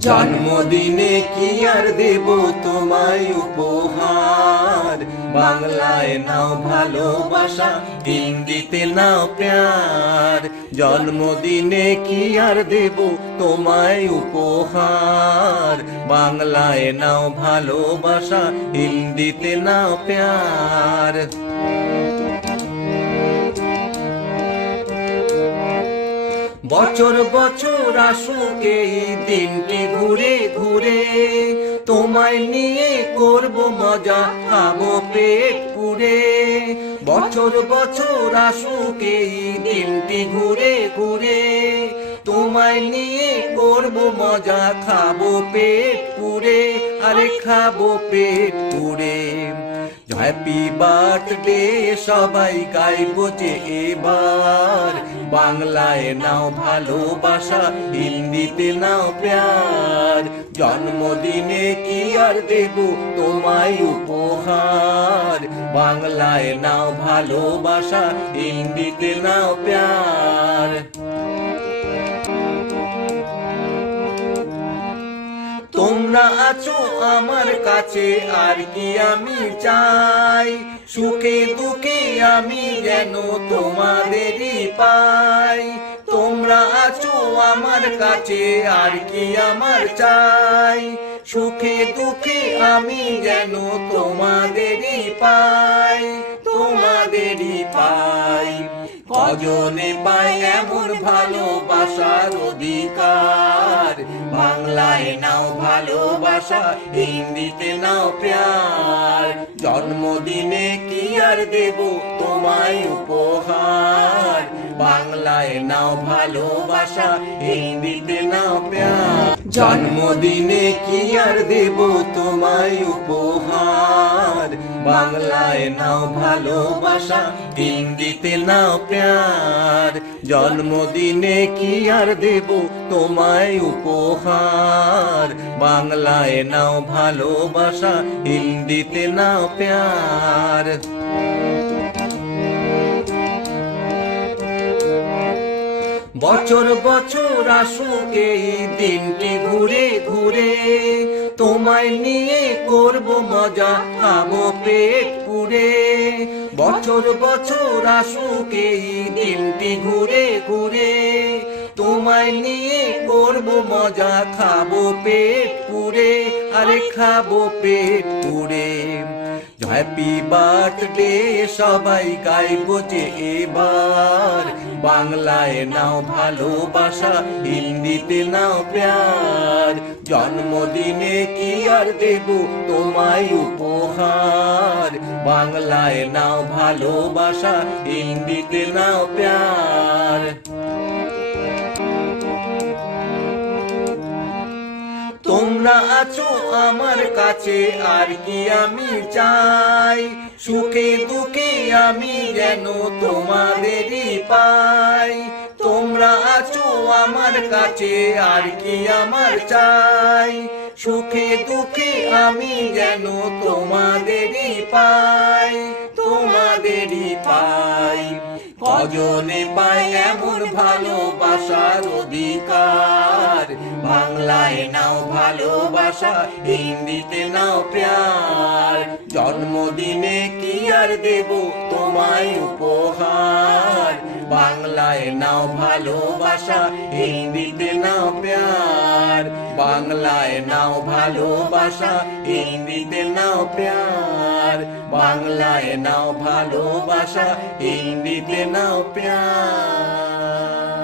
জন্মদিনে কি আর দেব তোমায় উপহার? বাংলায় নাও ভালোবাসা হিন্দিতে নাও প্যার। জন্মদিনে কি আর দেব তোমায় উপহার? বাংলায় নাও ভালোবাসা হিন্দিতে নাও প্যার। বছর বছর আসুক দিনটি ঘুরে ঘুরে। তোমায় নিয়ে করব মজা খাব পেট পুরে বছর বছর আসুক দিনটি ঘুরে ঘুরে। তোমায় নিয়ে করব মজা, খাব পেট পুরে আরে খাব পেট পুরে হ্যাপি বার্থডে সবাই গাইব যে এবার। বাংলায় নাও ভালোবাসা, হিন্দিতে নাও প্যার। জন্মদিনে কি আর দেব তোমায় উপহার? বাংলায় নাও ভালোবাসা, হিন্দিতে নাও প্যার। তোমরা আছো আমার কাছে, আর কি আমি চাই? সুখে দুঃখে আমি যেন তোমাদেরই পাই। তোমরা আছো আমার কাছে, আর কি আমার চাই? সুখে দুঃখে আমি যেন তোমাদেরই পাই তোমাদেরই পাই। কজনে পায় এমন ভালোবাসার অধিকার? বাংলায় নাও ভালোবাসা, হিন্দিতে নাও প্যার। জন্মদিনে কি আর দেব তোমায় উপহার? বাংলায় নাও ভালোবাসা, হিন্দিতে নাও প্যার জন্মদিনে কি আর দেব তোমায় উপহার? বাংলায় নাও ভালোবাসা, হিন্দিতে নাও প্যার জন্মদিনে কি আর দেব তোমায় উপহার? বাংলায় নাও ভালোবাসা, হিন্দিতে নাও প্যার বছর বছর আসুক এই দিনটি ঘুরে ঘুরে। তোমায় নিয়ে করব মজা, খাব পেট পুরে বছর বছর আসুক এই দিনটি ঘুরে ঘুরে। তোমায় নিয়ে করব মজা, খাব পেট পুরে আরে খাব পেট পুরে হ্যাপি বার্থডে সবাই গাইব যে এবার। বাংলায় নাও ভালোবাসা, হিন্দিতে নাও প্যার। জন্মদিনে কি আর দেব তোমায় উপহার? বাংলায় নাও ভালোবাসা, হিন্দিতে নাও প্যার। আছো আমার কাছে, আর কি আমি চাই? সুখে দুঃখে আমি যেন তোমাদেরই পাই। তোমরা আছো আমার কাছে, আর কি আমার চাই? সুখে দুঃখে আমি যেন তোমাদেরই পাই তোমাদেরই পাই। কজনে পায় এমন ভালোবাসার অধিকার? বাংলায় নাও ভালোবাসা, হিন্দিতে নাও প্যার। জন্মদিনে কি আর দেব তোমায় উপহার? বাংলায় নাও ভালোবাসা, হিন্দিতে নাও প্যার। বাংলায় নাও ভালোবাসা, হিন্দিতে নাও প্যার। বাংলায় নাও ভালোবাসা, হিন্দিতে নাও প্যার।